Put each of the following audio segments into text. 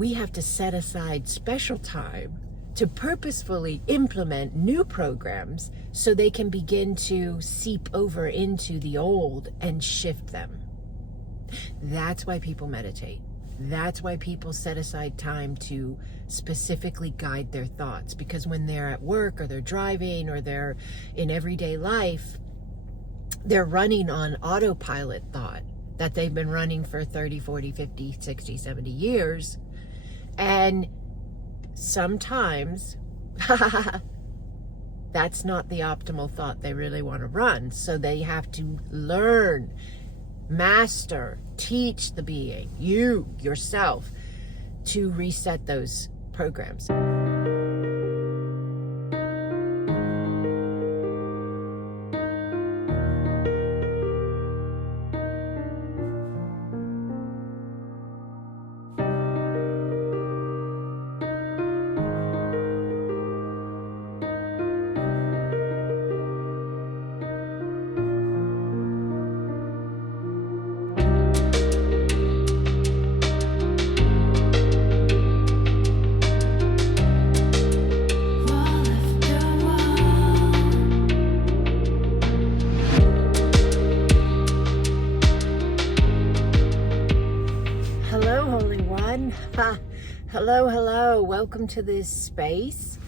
we have to set aside special time to purposefully implement new programs so they can begin to seep over into the old and shift them. That's why people meditate. That's why people set aside time to specifically guide their thoughts, because when they're at work or they're driving or they're in everyday life, they're running on autopilot thought that they've been running for 30, 40, 50, 60, 70 years. And sometimes that's not the optimal thought they really want to run. So they have to learn, master, teach the being, you, yourself, to reset those programs. Hello, welcome to this space.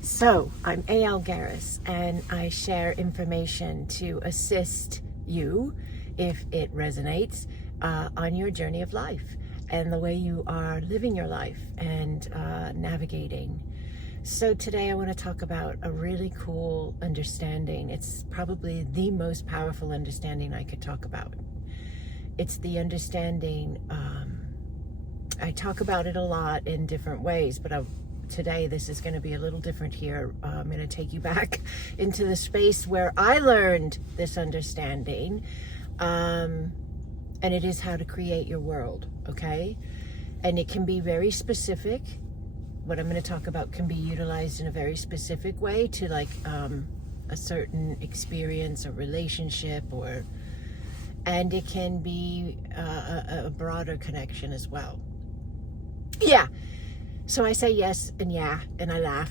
So, I'm A.L. Garris, and I share information to assist you, if it resonates, on your journey of life and the way you are living your life and navigating. So today I want to talk about a really cool understanding. It's probably the most powerful understanding I could talk about. It's the understanding, I talk about it a lot in different ways, but today this is going to be a little different here. I'm going to take you back into the space where I learned this understanding, and it is how to create your world, okay? And it can be very specific. What I'm going to talk about can be utilized in a very specific way to like a certain experience or relationship, and it can be a broader connection as well. Yeah. So I say yes and yeah, and I laugh.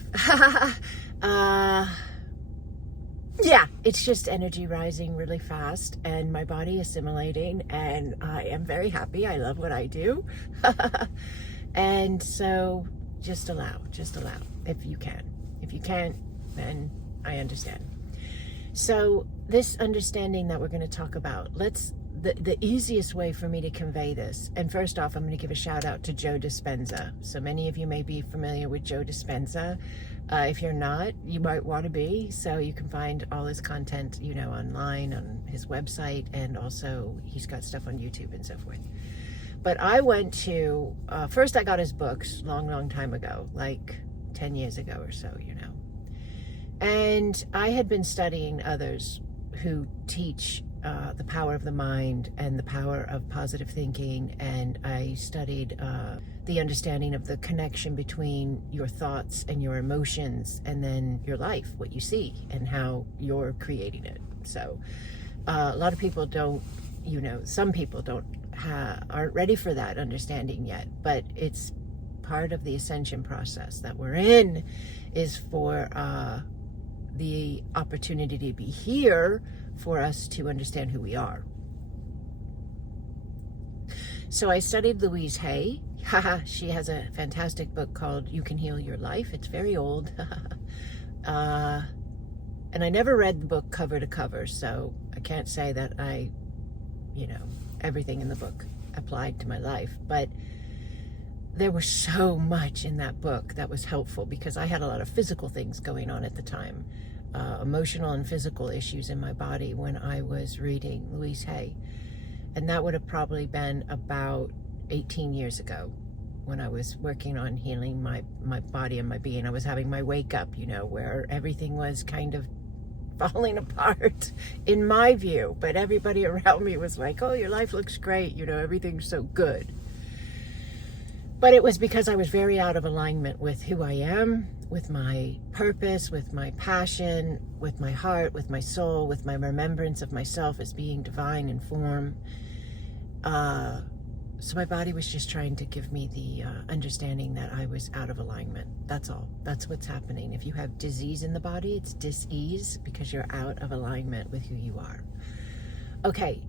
Yeah, it's just energy rising really fast and my body assimilating, and I am very happy. I love what I do. And so just allow if you can. If you can't, then I understand. So this understanding that we're going to talk about, the easiest way for me to convey this, and first off, I'm going to give a shout out to Joe Dispenza. So many of you may be familiar with Joe Dispenza. If you're not, you might want to be. So you can find all his content, online on his website, and also he's got stuff on YouTube and so forth. But I went to, first I got his books long time ago, like 10 years ago or so, And I had been studying others who teach the power of the mind and the power of positive thinking, and I studied the understanding of the connection between your thoughts and your emotions, and then your life, what you see, and how you're creating it. So a lot of people don't, some people aren't ready for that understanding yet, but it's part of the ascension process that we're in, is for the opportunity to be here for us to understand who we are. So I studied Louise Hay. She has a fantastic book called You Can Heal Your Life. It's very old. And I never read the book cover to cover, so I can't say that everything in the book applied to my life. But there was so much in that book that was helpful, because I had a lot of physical things going on at the time. Emotional and physical issues in my body when I was reading Louise Hay. And that would have probably been about 18 years ago, when I was working on healing my body and my being. I was having my wake up, where everything was kind of falling apart in my view, but everybody around me was like, oh, your life looks great, everything's so good. But it was because I was very out of alignment with who I am, with my purpose, with my passion, with my heart, with my soul, with my remembrance of myself as being divine in form. So my body was just trying to give me the understanding that I was out of alignment. That's all. That's what's happening. If you have disease in the body, it's dis-ease because you're out of alignment with who you are. Okay,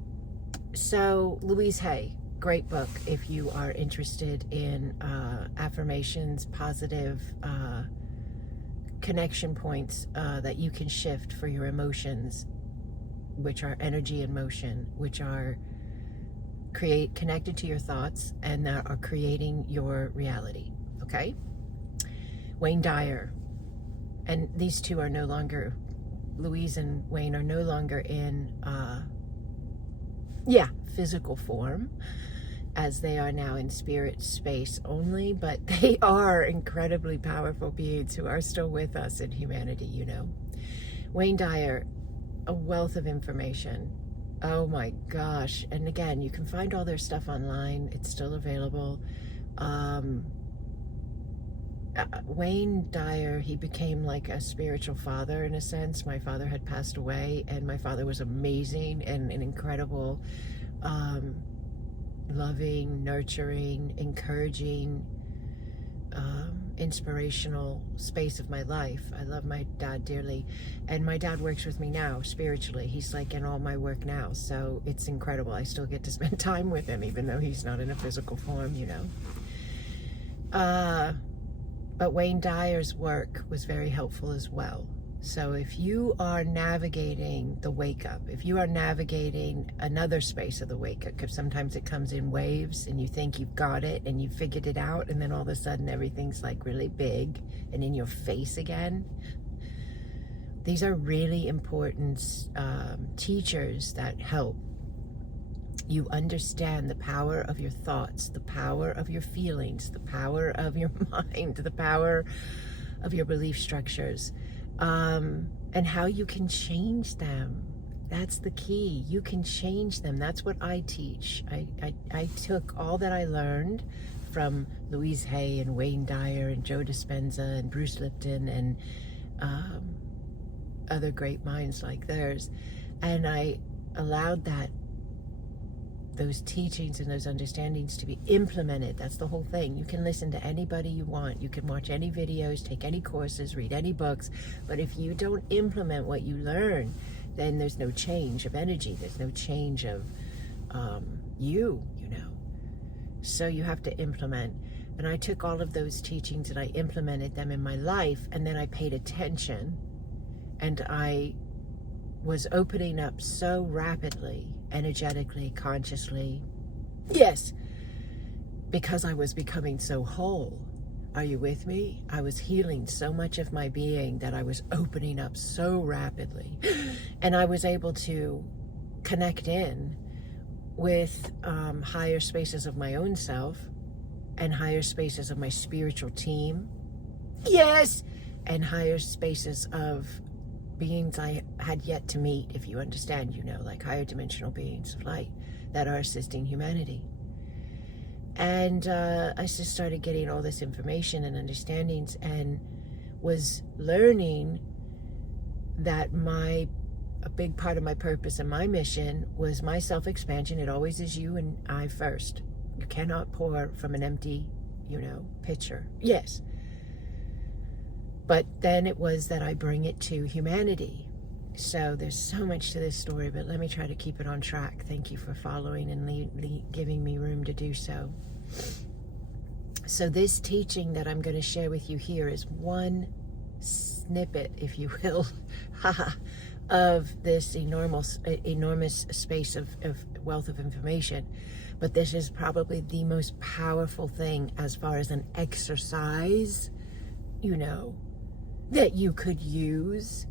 so Louise Hay, great book if you are interested in affirmations, positive connection points that you can shift for your emotions, which are energy and motion, which are connected to your thoughts and that are creating your reality. Okay, Wayne Dyer, and these two are no longer, Louise and Wayne are no longer in physical form, as they are now in spirit space only, but they are incredibly powerful beings who are still with us in humanity, you know. Wayne Dyer, a wealth of information. Oh my gosh. And again, you can find all their stuff online. It's still available. Wayne Dyer, he became like a spiritual father in a sense. My father had passed away, and my father was amazing and an incredible, loving, nurturing, encouraging, inspirational space of my life. I love my dad dearly, and my dad works with me now spiritually. He's like in all my work now, so it's incredible. I still get to spend time with him even though he's not in a physical form, you know. But Wayne Dyer's work was very helpful as well. So if you are navigating the wake up, if you are navigating another space of the wake up, because sometimes it comes in waves and you think you've got it and you figured it out, and then all of a sudden everything's like really big and in your face again. These are really important teachers that help you understand the power of your thoughts, the power of your feelings, the power of your mind, the power of your belief structures, and how you can change them. That's the key. You can change them. That's what I teach. I took all that I learned from Louise Hay and Wayne Dyer and Joe Dispenza and Bruce Lipton and other great minds like theirs, and I allowed those teachings and those understandings to be implemented. That's the whole thing. You can listen to anybody you want. You can watch any videos, take any courses, read any books. But if you don't implement what you learn, then there's no change of energy. There's no change of you know. So you have to implement. And I took all of those teachings and I implemented them in my life. And then I paid attention. And I was opening up so rapidly, energetically, consciously. Yes, because I was becoming so whole. Are you with me? I was healing so much of my being that I was opening up so rapidly. And I was able to connect in with higher spaces of my own self and higher spaces of my spiritual team. Yes! And higher spaces of beings I had yet to meet, if you understand, you know, like higher dimensional beings of light that are assisting humanity. And I just started getting all this information and understandings, and was learning that a big part of my purpose and my mission was my self-expansion. It always is you and I first. You cannot pour from an empty, you know, pitcher. Yes. But then it was that I bring it to humanity. So there's so much to this story, but let me try to keep it on track. Thank you for following and giving me room to do so. So this teaching that I'm going to share with you here is one snippet, if you will, of this enormous space of wealth of information. But this is probably the most powerful thing as far as an exercise, you know, that you could use.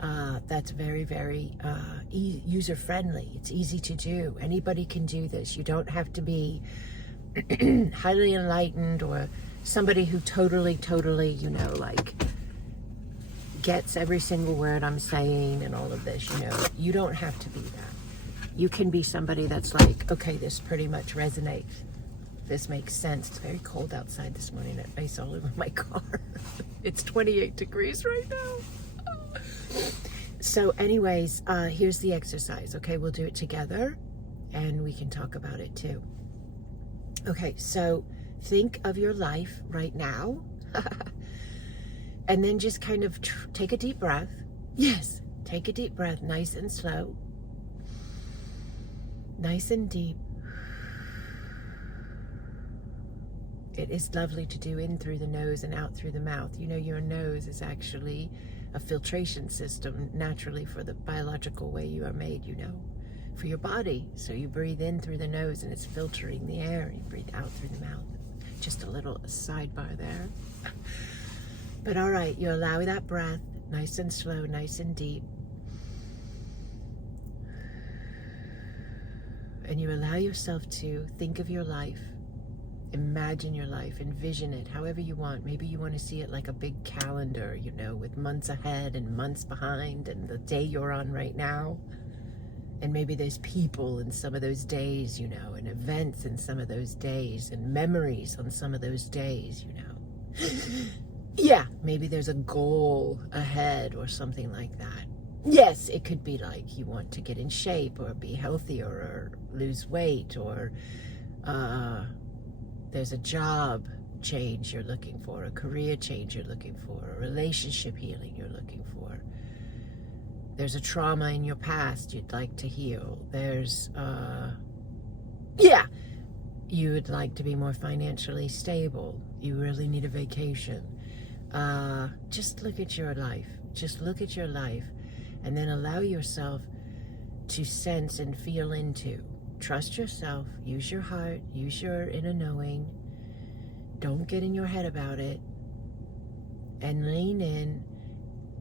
That's very, very user-friendly. It's easy to do. Anybody can do this. You don't have to be highly enlightened or somebody who totally, you know, like gets every single word I'm saying and all of this, you know. You don't have to be that. You can be somebody that's like, okay, this pretty much resonates. This makes sense. It's very cold outside this morning. It ice all over my car. It's 28 degrees right now. So anyways, here's the exercise. Okay, we'll do it together and we can talk about it too. Okay, so think of your life right now. And then just kind of take a deep breath. Yes, take a deep breath, nice and slow. Nice and deep. It is lovely to do in through the nose and out through the mouth. You know, your nose is actually a filtration system naturally for the biological way you are made, you know, for your body. So you breathe in through the nose and it's filtering the air. You breathe out through the mouth. Just a little sidebar there. But all right, you allow that breath, nice and slow, nice and deep. And you allow yourself to think of your life, imagine your life, envision it however you want. Maybe you want to see it like a big calendar, you know, with months ahead and months behind and the day you're on right now. And maybe there's people in some of those days, you know, and events in some of those days and memories on some of those days, you know. Yeah, maybe there's a goal ahead or something like that. Yes, it could be like you want to get in shape or be healthier or lose weight, or there's a job change you're looking for, a career change you're looking for, a relationship healing you're looking for. There's a trauma in your past you'd like to heal. There's, you would like to be more financially stable. You really need a vacation. Just look at your life. Just look at your life and then allow yourself to sense and feel into. Trust yourself. Use your heart. Use your inner knowing. Don't get in your head about it. And lean in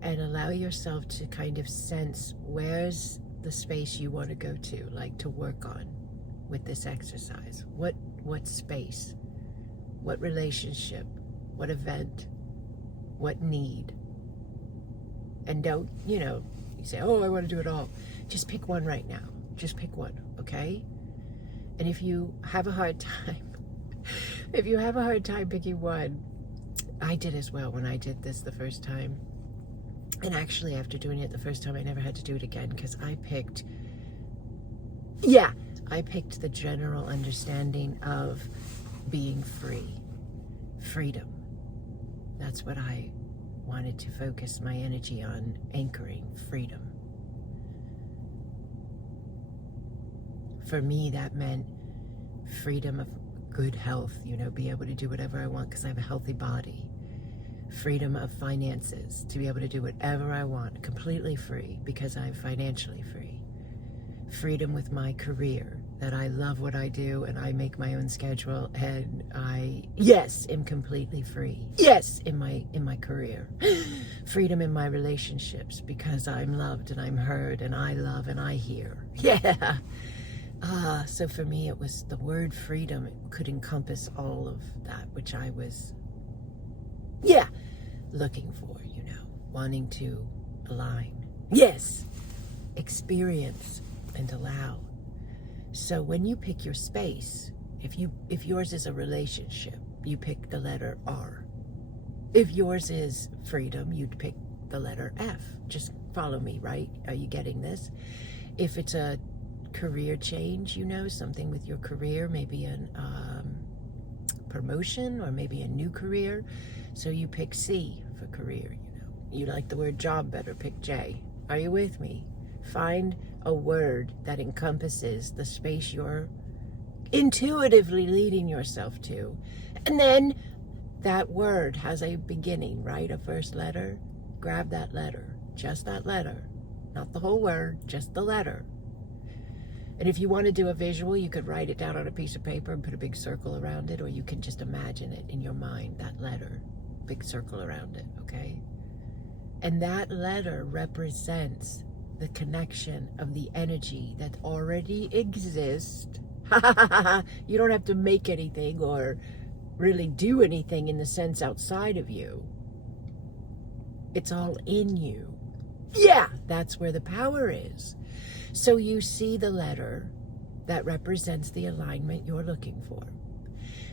and allow yourself to kind of sense where's the space you want to go to, like to work on with this exercise. What space? What relationship? What event? What need? And don't, you know, you say, oh, I want to do it all. Just pick one right now. Just pick one, okay? And if you have a hard time, picking one, I did as well when I did this the first time. And actually, after doing it the first time, I never had to do it again because I picked the general understanding of being free, freedom. That's what I wanted to focus my energy on, anchoring freedom. For me, that meant freedom of good health, you know, be able to do whatever I want because I have a healthy body. Freedom of finances, to be able to do whatever I want, completely free because I'm financially free. Freedom with my career, that I love what I do and I make my own schedule and I, yes, am completely free. Yes, in my career. Freedom in my relationships because I'm loved and I'm heard and I love and I hear. Yeah. So for me, it was the word freedom. It could encompass all of that, which I was, looking for, you know, wanting to align. Yes, experience and allow. So when you pick your space, if yours is a relationship, you pick the letter R. If yours is freedom, you'd pick the letter F. Just follow me, right? Are you getting this? If it's a career change, you know, something with your career, maybe an promotion or maybe a new career, so you pick C for career, you know. You like the word job better, pick J. Are you with me? Find a word that encompasses the space you're intuitively leading yourself to. And then that word has a beginning, right? A first letter. Grab that letter, just that letter, not the whole word, just the letter. And if you want to do a visual, you could write it down on a piece of paper and put a big circle around it, or you can just imagine it in your mind, that letter, big circle around it, okay? And that letter represents the connection of the energy that already exists. You don't have to make anything or really do anything in the sense outside of you. It's all in you. Yeah, that's where the power is. So you see the letter that represents the alignment you're looking for.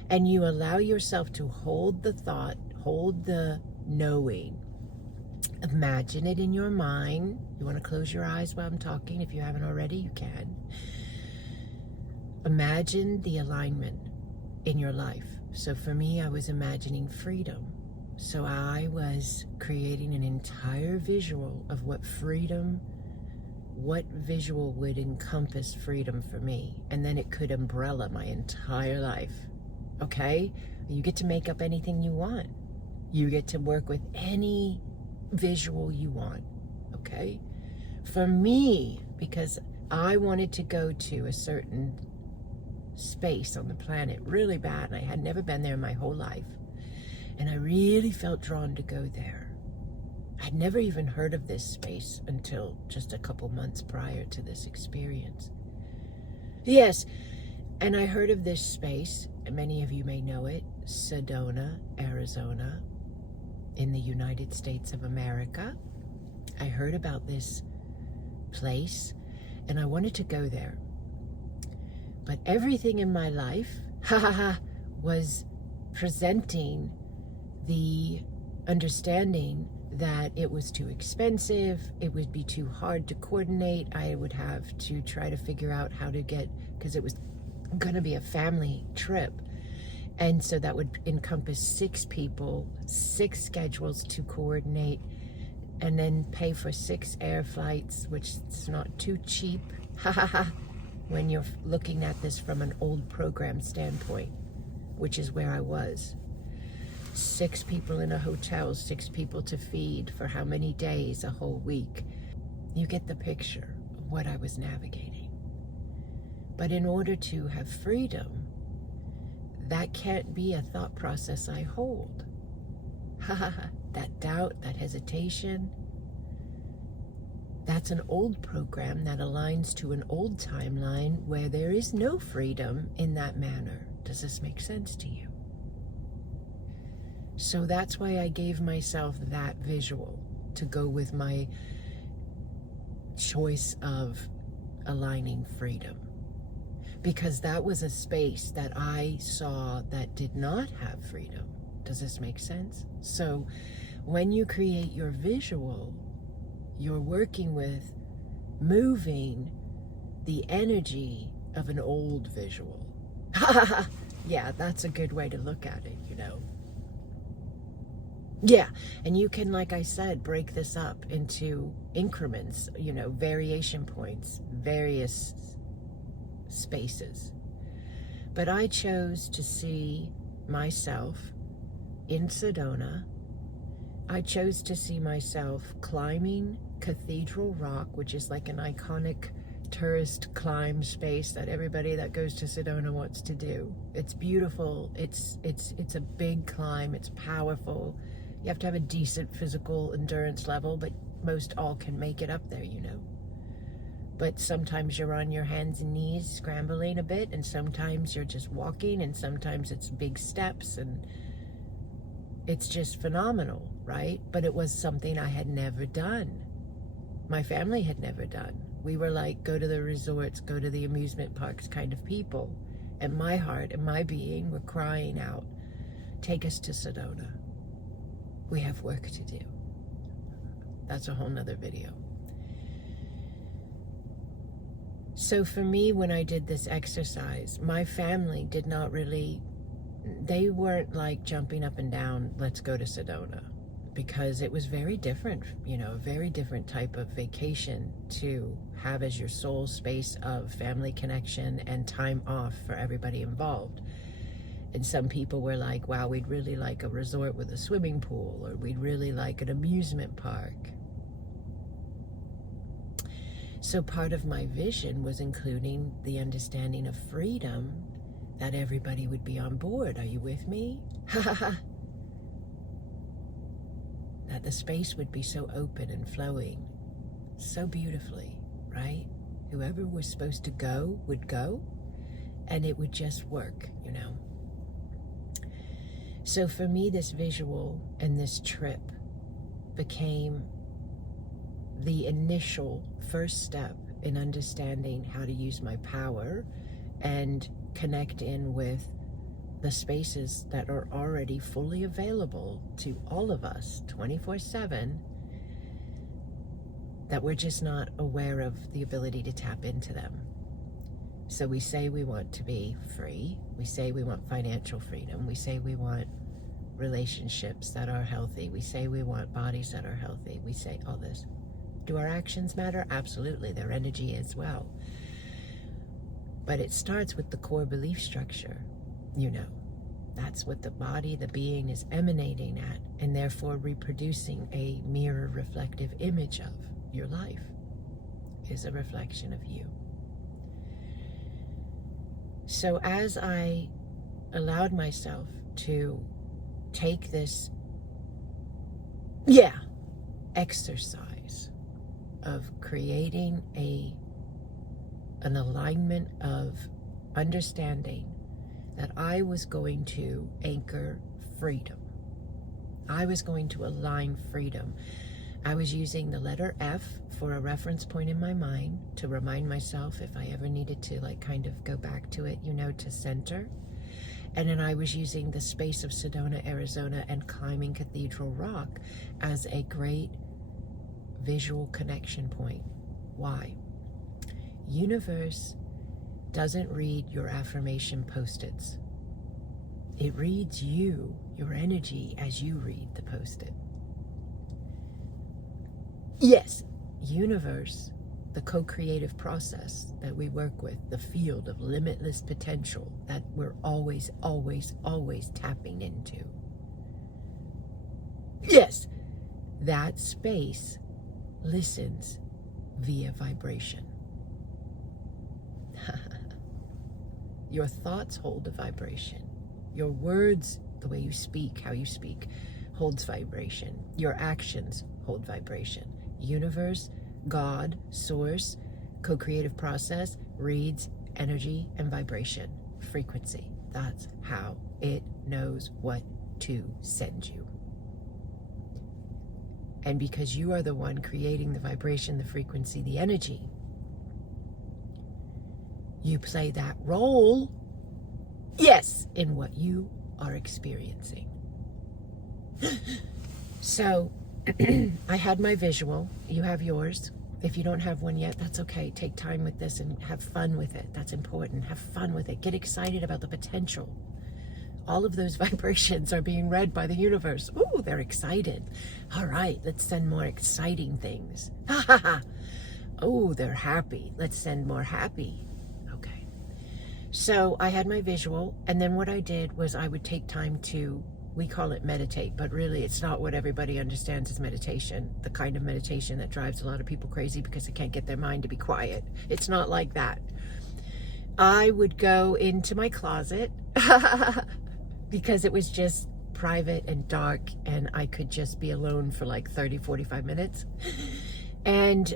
And you allow yourself to hold the thought, hold the knowing. Imagine it in your mind. You want to close your eyes while I'm talking. If you haven't already, you can. Imagine the alignment in your life. So for me, I was imagining freedom. So I was creating an entire visual of what visual would encompass freedom for me. And then it could umbrella my entire life. Okay? You get to make up anything you want. You get to work with any visual you want. Okay? For me, because I wanted to go to a certain space on the planet really bad, and I had never been there in my whole life. And I really felt drawn to go there. I'd never even heard of this space until just a couple months prior to this experience. Yes, and I heard of this space, and many of you may know it, Sedona, Arizona, in the United States of America. I heard about this place, and I wanted to go there. But everything in my life, was presenting the understanding that it was too expensive, it would be too hard to coordinate, I would have to try to figure out how to get, because it was going to be a family trip. And so that would encompass 6 people, 6 schedules to coordinate, and then pay for 6 air flights, which is not too cheap, when you're looking at this from an old program standpoint, which is where I was. 6 people in a hotel, 6 people to feed for how many days, a whole week. You get the picture of what I was navigating. But in order to have freedom, that can't be a thought process I hold. That doubt, that hesitation, that's an old program that aligns to an old timeline where there is no freedom in that manner. Does this make sense to you? So that's why I gave myself that visual to go with my choice of aligning freedom. Because that was a space that I saw that did not have freedom. Does this make sense? So when you create your visual, you're working with moving the energy of an old visual. Yeah, that's a good way to look at it, you know. Yeah, and you can, like I said, break this up into increments, you know, variation points, various spaces. But I chose to see myself in Sedona. I chose to see myself climbing Cathedral Rock, which is like an iconic tourist climb space that everybody that goes to Sedona wants to do. It's beautiful. It's a big climb. It's powerful. You have to have a decent physical endurance level, but most all can make it up there, you know. But sometimes you're on your hands and knees scrambling a bit, and sometimes you're just walking, and sometimes it's big steps, and it's just phenomenal, right? But it was something I had never done. My family had never done. We were like, go to the resorts, go to the amusement parks kind of people. And my heart and my being were crying out, take us to Sedona. We have work to do. That's a whole nother video. So for me, when I did this exercise, my family did not really, they weren't like jumping up and down, let's go to Sedona, because it was very different, you know, a very different type of vacation to have as your sole space of family connection and time off for everybody involved. And some people were like, wow, we'd really like a resort with a swimming pool, or we'd really like an amusement park. So part of my vision was including the understanding of freedom, that everybody would be on board. Are you with me? That the space would be so open and flowing so beautifully, right? Whoever was supposed to go would go, and it would just work, you know. So for me, this visual and this trip became the initial first step in understanding how to use my power and connect in with the spaces that are already fully available to all of us 24/7, that we're just not aware of the ability to tap into them. So we say we want to be free. We say we want financial freedom. We say we want relationships that are healthy. We say we want bodies that are healthy. We say all this. Do our actions matter? Absolutely. Their energy as well. But it starts with the core belief structure. That's what the body, the being, is emanating at, and therefore reproducing a mirror reflective image of. Your life is a reflection of you. So as I allowed myself to take this, exercise of creating an alignment of understanding that I was going to anchor freedom. I was going to align freedom. I was using the letter F for a reference point in my mind to remind myself if I ever needed to kind of go back to it, to center. And then I was using the space of Sedona, Arizona, and climbing Cathedral Rock as a great visual connection point. Why? Universe doesn't read your affirmation post-its. It reads you, your energy, as you read the post-it. Yes, universe, the co-creative process that we work with, the field of limitless potential that we're always, always, always tapping into. Yes, that space listens via vibration. Your thoughts hold a vibration. Your words, the way you speak, how you speak, holds vibration. Your actions hold vibration. Universe, God, source, co-creative process reads energy and vibration, frequency. That's how it knows what to send you. And because you are the one creating the vibration, the frequency, the energy, you play that role, yes, in what you are experiencing. So I had my visual. You have yours. If you don't have one yet, that's okay. Take time with this and have fun with it. That's important. Have fun with it. Get excited about the potential. All of those vibrations are being read by the universe. Ooh, they're excited. All right, let's send more exciting things. Ha ha ha. Oh, they're happy. Let's send more happy. Okay. So I had my visual, and then what I did was I would take time to, we call it meditate, but really it's not what everybody understands as meditation, the kind of meditation that drives a lot of people crazy because they can't get their mind to be quiet. It's not like that. I would go into my closet because it was just private and dark and I could just be alone for like 30, 45 minutes. And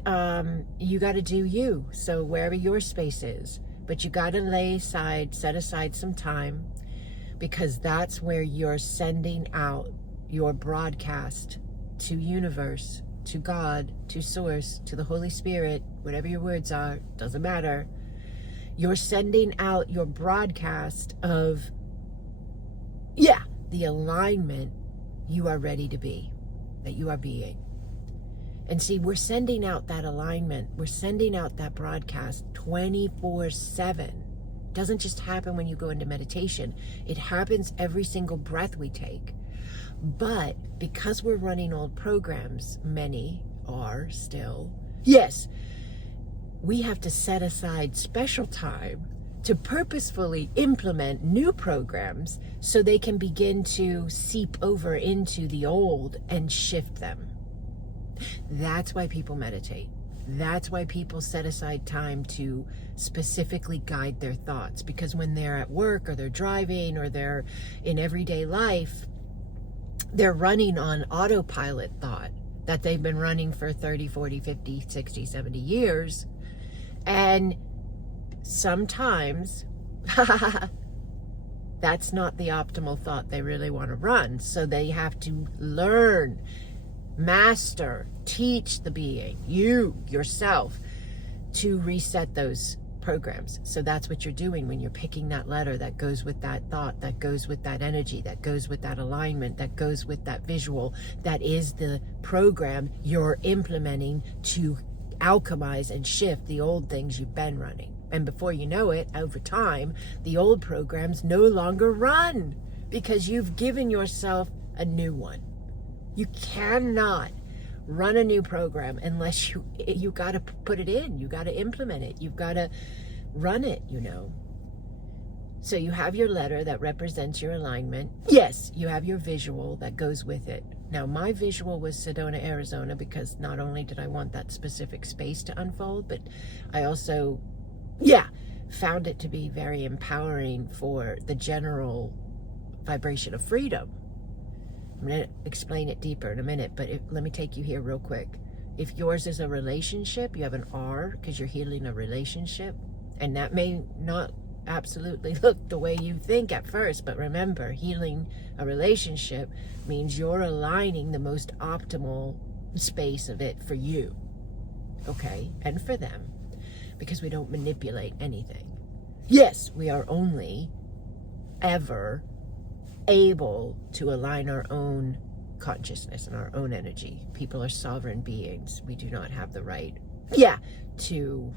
you got to do you. So wherever your space is, but you got to set aside some time, because that's where you're sending out your broadcast to universe, to God, to source, to the Holy Spirit, whatever your words are, doesn't matter. You're sending out your broadcast of, the alignment you are ready to be, that you are being. And see, we're sending out that alignment. We're sending out that broadcast 24/7. Doesn't just happen when you go into meditation. It happens every single breath we take. But because we're running old programs, many are still, yes, we have to set aside special time to purposefully implement new programs so they can begin to seep over into the old and shift them. That's why people meditate. That's why people set aside time to specifically guide their thoughts, because when they're at work or they're driving or they're in everyday life, they're running on autopilot thought that they've been running for 30, 40, 50, 60, 70 years. And sometimes that's not the optimal thought they really want to run. So they have to learn, master, teach the being, yourself, to reset those programs. So that's what you're doing when you're picking that letter that goes with that thought, that goes with that energy, that goes with that alignment, that goes with that visual. That is the program you're implementing to alchemize and shift the old things you've been running. And before you know it, over time, the old programs no longer run because you've given yourself a new one. You cannot run a new program unless you got to put it in. You got to implement it. You've got to run it, you know. So you have your letter that represents your alignment. Yes, you have your visual that goes with it. Now, my visual was Sedona, Arizona, because not only did I want that specific space to unfold, but I also, found it to be very empowering for the general vibration of freedom. I'm going to explain it deeper in a minute, but let me take you here real quick. If yours is a relationship, you have an R because you're healing a relationship, and that may not absolutely look the way you think at first, but remember, healing a relationship means you're aligning the most optimal space of it for you, okay, and for them, because we don't manipulate anything. Yes, we are only ever able to align our own consciousness and our own energy. People are sovereign beings. We do not have the right to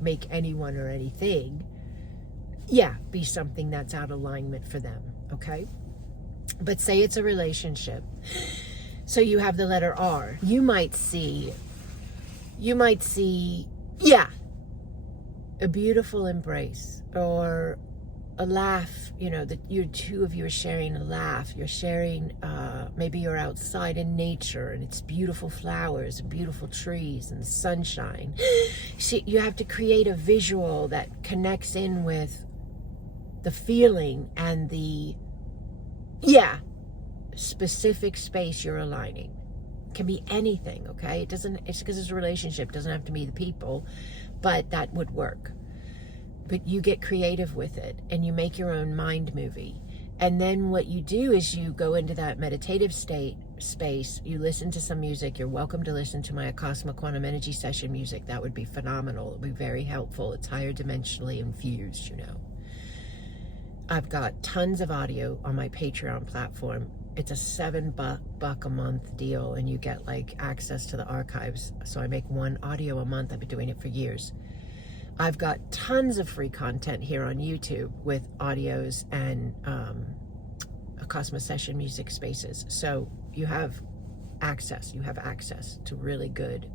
make anyone or anything be something that's out of alignment for them, okay? But say it's a relationship, so you have the letter R. You might see a beautiful embrace or a laugh, you know, that you two of you are sharing a laugh. You're sharing, maybe you're outside in nature and it's beautiful flowers and beautiful trees and sunshine. See, you have to create a visual that connects in with the feeling and the, specific space you're aligning. It can be anything, okay? It's because it's a relationship. It doesn't have to be the people, but that would work. But you get creative with it and you make your own mind movie. And then what you do is you go into that meditative space, you listen to some music. You're welcome to listen to my Acasma quantum energy session music. That would be phenomenal. It would be very helpful. It's higher dimensionally infused, you know. I've got tons of audio on my Patreon platform. It's a $7 a month deal and you get like access to the archives. So I make one audio a month. I've been doing it for years. I've got tons of free content here on YouTube with audios and Acasma session music spaces. So you have access to really good,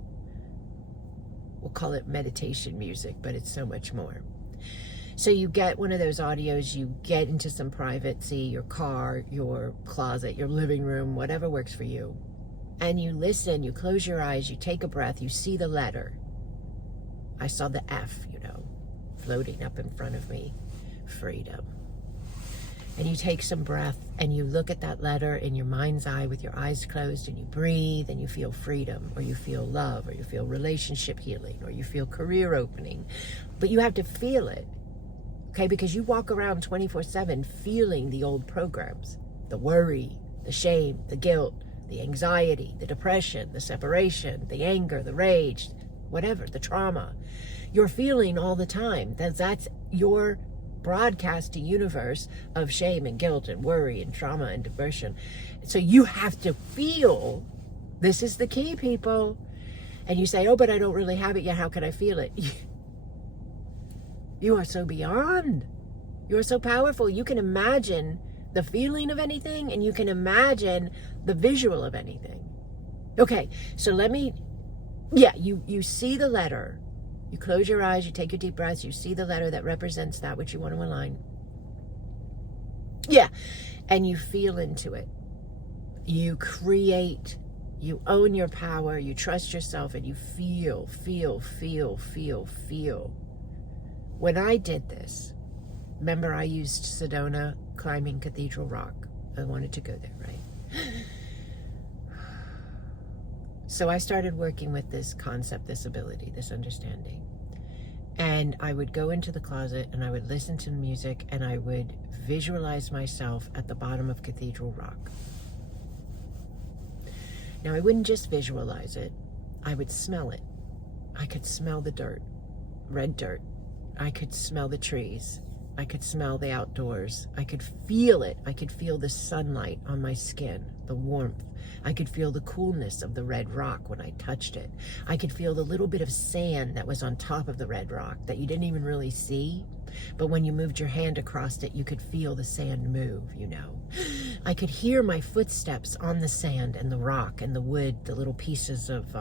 we'll call it meditation music, but it's so much more. So you get one of those audios, you get into some privacy, your car, your closet, your living room, whatever works for you. And you listen, you close your eyes, you take a breath, you see the letter. I saw the F, you know, floating up in front of me, freedom. And you take some breath and you look at that letter in your mind's eye with your eyes closed and you breathe and you feel freedom, or you feel love, or you feel relationship healing, or you feel career opening. But you have to feel it, okay? Because you walk around 24/7 feeling the old programs, the worry, the shame, the guilt, the anxiety, the depression, the separation, the anger, the rage, whatever, the trauma. You're feeling all the time. That's your broadcast to universe of shame and guilt and worry and trauma and depression. So you have to feel, this is the key, people. And you say, oh, but I don't really have it yet. How can I feel it? You are so beyond. You are so powerful. You can imagine the feeling of anything and you can imagine the visual of anything. Okay, so let me, you see the letter. You close your eyes, you take your deep breaths, you see the letter that represents that which you want to align. And you feel into it. You create, you own your power, you trust yourself, and you feel. When I did this, remember I used Sedona climbing Cathedral Rock. I wanted to go there, right? So I started working with this concept, this ability, this understanding. And I would go into the closet and I would listen to music and I would visualize myself at the bottom of Cathedral Rock. Now, I wouldn't just visualize it. I would smell it. I could smell the dirt, red dirt. I could smell the trees. I could smell the outdoors. I could feel it. I could feel the sunlight on my skin, the warmth. I could feel the coolness of the red rock when I touched it. I could feel the little bit of sand that was on top of the red rock that you didn't even really see. But when you moved your hand across it, you could feel the sand move, you know. I could hear my footsteps on the sand and the rock and the wood, the little pieces of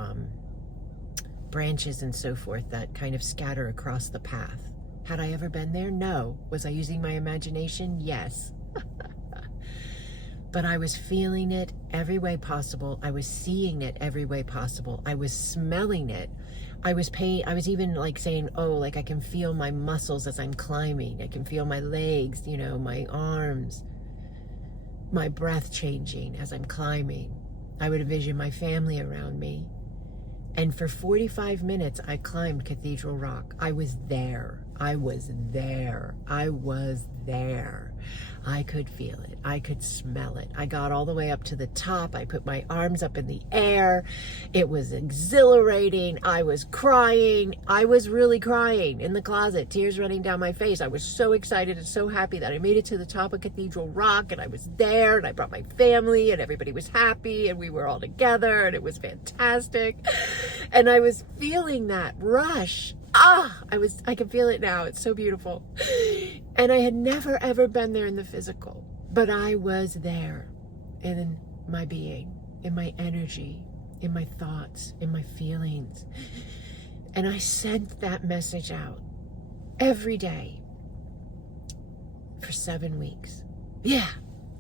branches and so forth that kind of scatter across the path. Had I ever been there? No. Was I using my imagination? Yes. But I was feeling it every way possible. I was seeing it every way possible. I was smelling it. I was even like saying, oh, like I can feel my muscles as I'm climbing. I can feel my legs, you know, my arms, my breath changing as I'm climbing. I would envision my family around me. And for 45 minutes, I climbed Cathedral Rock. I was there. I was there. I was there. I could feel it. I could smell it. I got all the way up to the top. I put my arms up in the air. It was exhilarating. I was crying. I was really crying in the closet, tears running down my face. I was so excited and so happy that I made it to the top of Cathedral Rock, and I was there, and I brought my family, and everybody was happy, and we were all together, and it was fantastic. And I was feeling that rush. I can feel it now. It's so beautiful. And I had never, ever been there in the physical, but I was there in my being, in my energy, in my thoughts, in my feelings. And I sent that message out every day for 7 weeks. Yeah,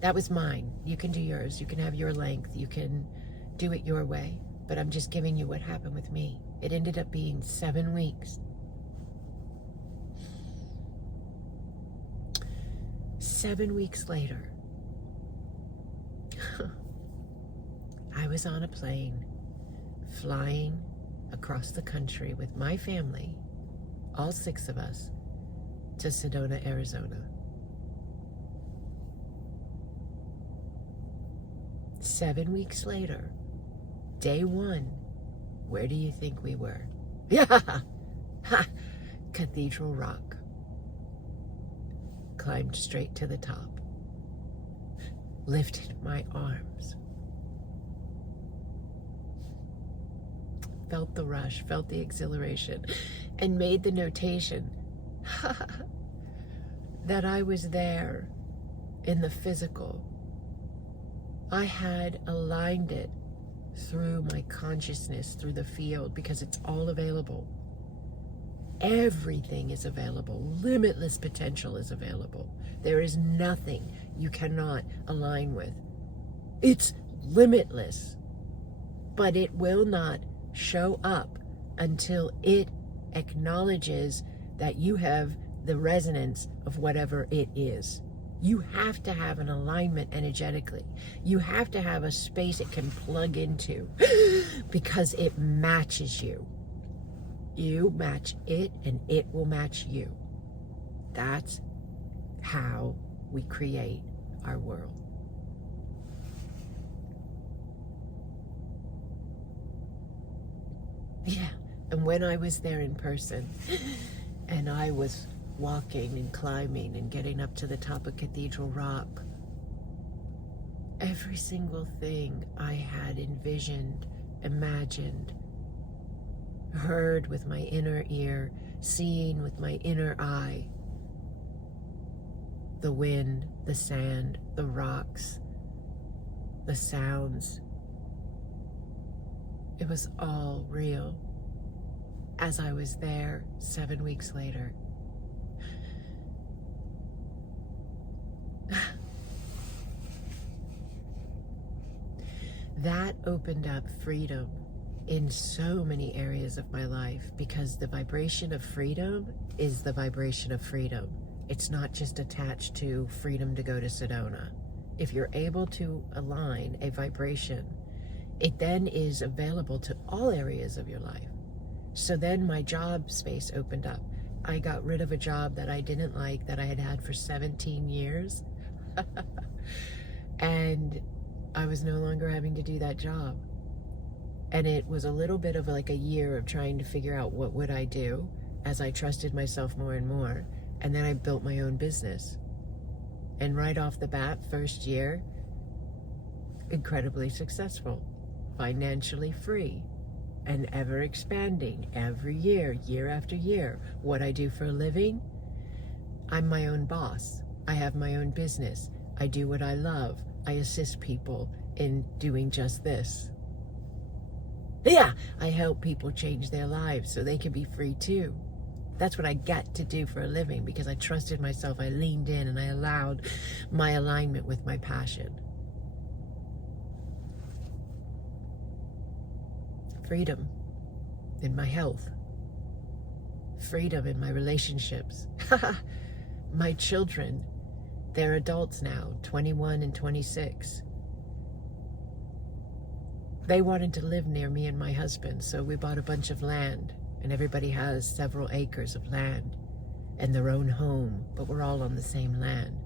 that was mine. You can do yours. You can have your length. You can do it your way. But I'm just giving you what happened with me. It ended up being 7 weeks. 7 weeks later, I was on a plane flying across the country with my family, all 6 of us, to Sedona, Arizona. 7 weeks later, day 1, where do you think we were? Yeah, Cathedral Rock. Climbed straight to the top, lifted my arms, felt the rush, felt the exhilaration, and made the notation that I was there in the physical. I had aligned it through my consciousness, through the field, because it's all available. Everything is available. Limitless potential is available. There is nothing you cannot align with. It's limitless, but it will not show up until it acknowledges that you have the resonance of whatever it is. You have to have an alignment energetically. You have to have a space it can plug into because it matches you. You match it and it will match you. That's how we create our world. Yeah, and when I was there in person and I was walking and climbing and getting up to the top of Cathedral Rock, every single thing I had envisioned, imagined, heard with my inner ear, seeing with my inner eye, the wind, the sand, the rocks, the sounds, it was all real as I was there 7 weeks later. That opened up freedom in so many areas of my life, because the vibration of freedom is the vibration of freedom. It's not just attached to freedom to go to Sedona. If you're able to align a vibration, it then is available to all areas of your life. So then my job space opened up. I got rid of a job that I didn't like, that I had had for 17 years. And I was no longer having to do that job. And it was a little bit of like a year of trying to figure out what would I do as I trusted myself more and more. And then I built my own business. And right off the bat, first year, incredibly successful, financially free, and ever expanding every year, year after year. What I do for a living, I'm my own boss. I have my own business. I do what I love. I assist people in doing just this. Yeah, I help people change their lives so they can be free too. That's what I get to do for a living because I trusted myself, I leaned in, and I allowed my alignment with my passion. Freedom in my health. Freedom in my relationships. My children, they're adults now, 21 and 26. They wanted to live near me and my husband, so we bought a bunch of land, and everybody has several acres of land and their own home, but we're all on the same land.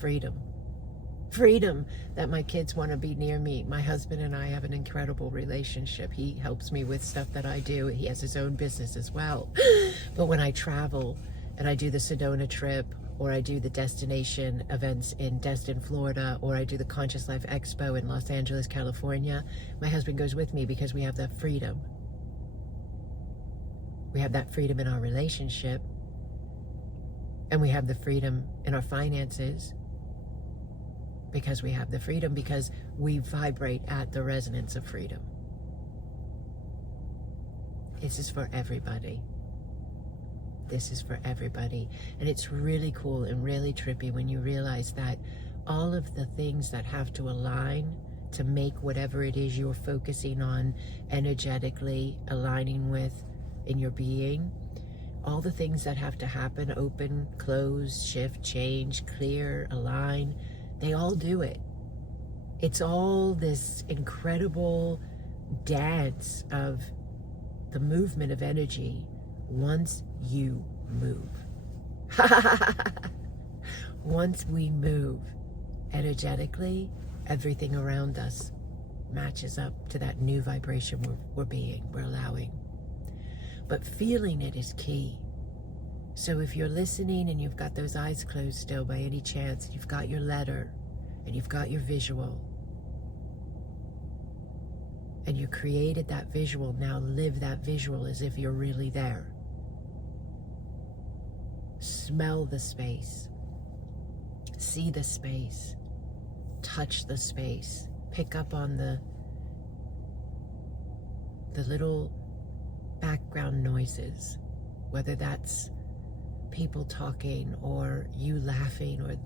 Freedom. Freedom that my kids want to be near me. My husband and I have an incredible relationship. He helps me with stuff that I do. He has his own business as well. But when I travel and I do the Sedona trip, or I do the destination events in Destin, Florida, or I do the Conscious Life Expo in Los Angeles, California, my husband goes with me because we have that freedom. We have that freedom in our relationship, and we have the freedom in our finances because we have the freedom, because we vibrate at the resonance of freedom. This is for everybody. This is for everybody. And it's really cool and really trippy when you realize that all of the things that have to align to make whatever it is you're focusing on energetically aligning with in your being, all the things that have to happen, open, close, shift, change, clear, align, they all do it. It's all this incredible dance of the movement of energy once you move. Once we move energetically, everything around us matches up to that new vibration we're allowing. But feeling it is key. So if you're listening and you've got those eyes closed still by any chance, you've got your letter and you've got your visual, and you created that visual, now live that visual as if you're really there. Smell the space, see the space, touch the space, pick up on the little background noises, whether that's people talking or you laughing or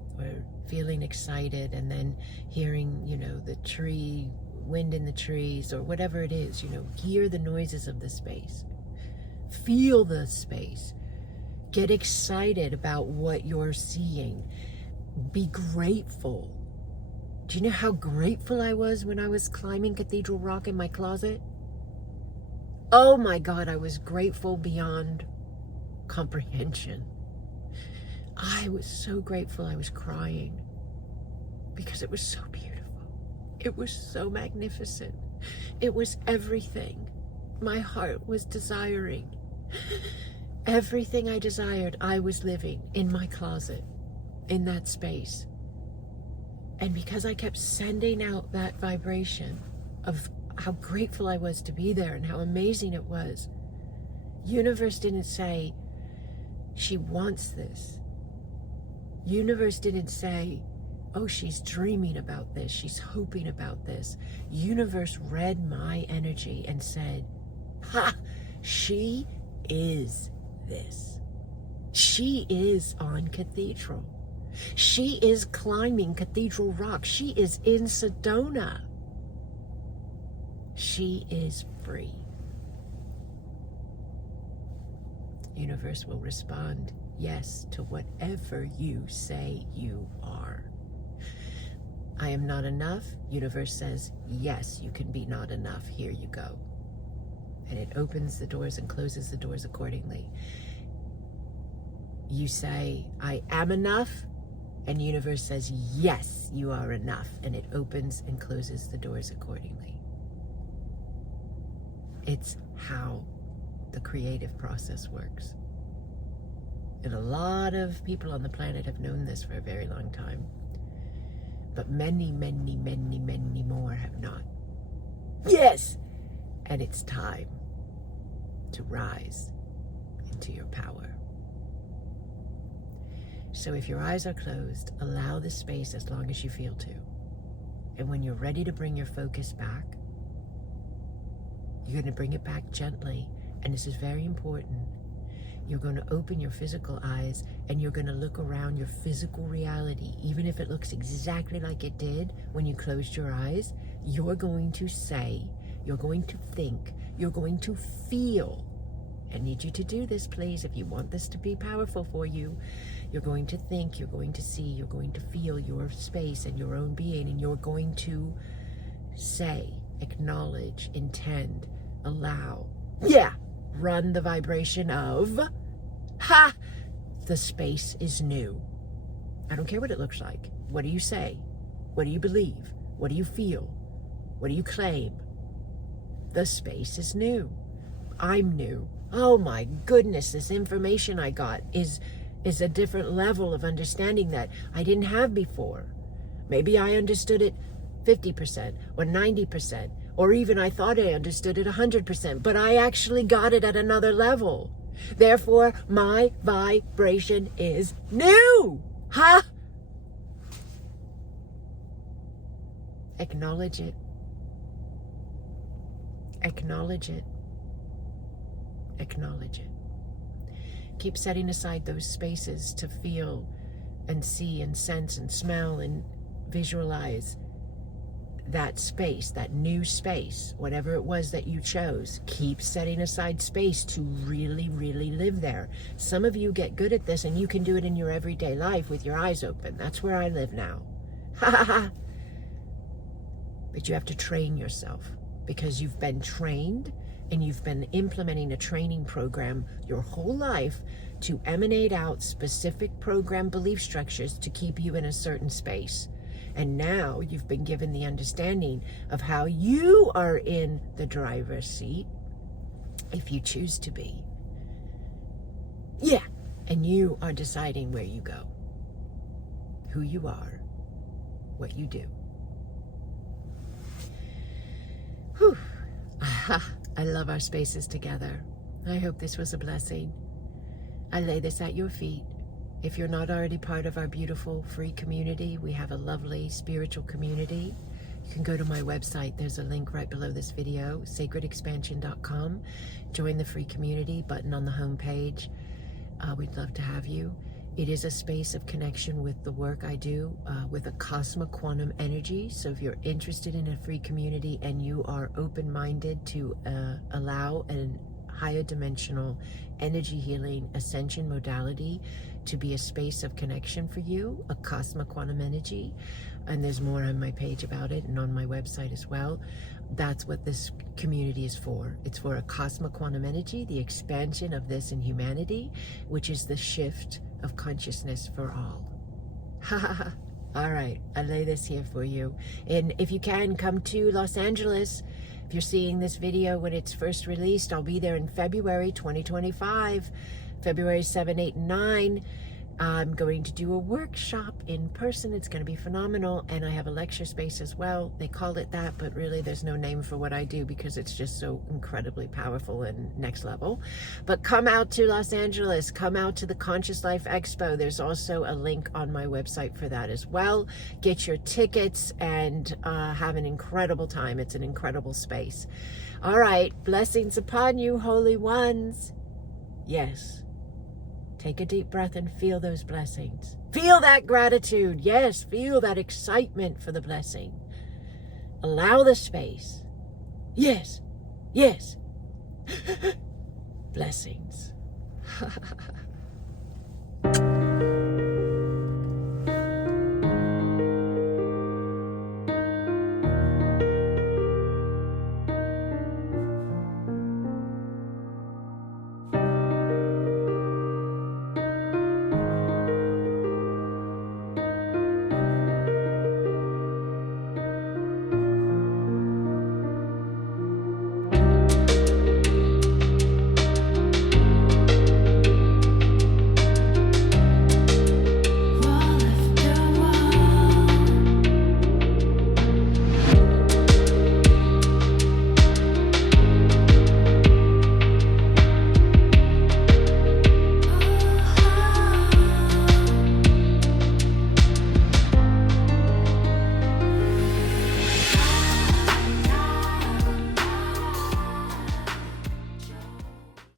feeling excited, and then hearing, the tree, wind in the trees, or whatever it is, hear the noises of the space, feel the space. Get excited about what you're seeing. Be grateful. Do you know how grateful I was when I was climbing Cathedral Rock in my closet? Oh my God, I was grateful beyond comprehension. I was so grateful I was crying because it was so beautiful. It was so magnificent. It was everything my heart was desiring. Everything I desired, I was living in my closet, in that space. And because I kept sending out that vibration of how grateful I was to be there and how amazing it was, universe didn't say, she wants this. Universe didn't say, oh, she's dreaming about this, she's hoping about this. Universe read my energy and said, ha, she is this. She is on Cathedral. She is climbing Cathedral Rock. She is in Sedona. She is free. Universe will respond yes to whatever you say you are. I am not enough. Universe says, yes, you can be not enough. Here you go. And it opens the doors and closes the doors accordingly. You say, I am enough, and universe says, yes, you are enough, and it opens and closes the doors accordingly. It's how the creative process works. And a lot of people on the planet have known this for a very long time. But many, many, many, many more have not. Yes! And it's time to rise into your power. So if your eyes are closed, allow the space as long as you feel to. And when you're ready to bring your focus back, you're going to bring it back gently. And this is very important. You're going to open your physical eyes and you're going to look around your physical reality. Even if it looks exactly like it did when you closed your eyes, you're going to say, you're going to think, you're going to feel. I need you to do this, please, if you want this to be powerful for you. You're going to think, you're going to see, you're going to feel your space and your own being, and you're going to say, acknowledge, intend, allow. Yeah, run the vibration of, ha, the space is new. I don't care what it looks like. What do you say? What do you believe? What do you feel? What do you claim? The space is new. I'm new. Oh my goodness, this information I got is a different level of understanding that I didn't have before. Maybe I understood it 50% or 90%, or even I thought I understood it 100%, but I actually got it at another level. Therefore, my vibration is new. Huh? Acknowledge it. Acknowledge it. Acknowledge it. Keep setting aside those spaces to feel and see and sense and smell and visualize that space, that new space, whatever it was that you chose. Keep setting aside space to really, really live there. Some of you get good at this and you can do it in your everyday life with your eyes open. That's where I live now. Ha ha ha. But you have to train yourself because you've been trained and you've been implementing a training program your whole life to emanate out specific program belief structures to keep you in a certain space. And now you've been given the understanding of how you are in the driver's seat, if you choose to be. Yeah, and you are deciding where you go, who you are, what you do. Whew. I love our spaces together. I hope this was a blessing. I lay this at your feet. If you're not already part of our beautiful free community, we have a lovely spiritual community. You can go to my website. There's a link right below this video, sacredexpansion.com. Join the free community button on the home page. We'd love to have you. It is a space of connection with the work I do with Acasma quantum energy. So if you're interested in a free community and you are open-minded to allow a higher dimensional energy healing ascension modality to be a space of connection for you, Acasma quantum energy, and there's more on my page about it and on my website as well. That's what this community is for. It's for Acasma quantum energy, the expansion of this in humanity, which is the shift of consciousness for all. All right, I lay this here for you. And if you can, come to Los Angeles. If you're seeing this video when it's first released, I'll be there in February 2025, February 7, 8, and 9. I'm going to do a workshop in person. It's going to be phenomenal. And I have a lecture space as well. They called it that, but really there's no name for what I do because it's just so incredibly powerful and next level. But come out to Los Angeles. Come out to the Conscious Life Expo. There's also a link on my website for that as well. Get your tickets and have an incredible time. It's an incredible space. All right. Blessings upon you, holy ones. Yes. Take a deep breath and feel those blessings. Feel that gratitude. Yes, feel that excitement for the blessing. Allow the space. Yes, yes. Blessings.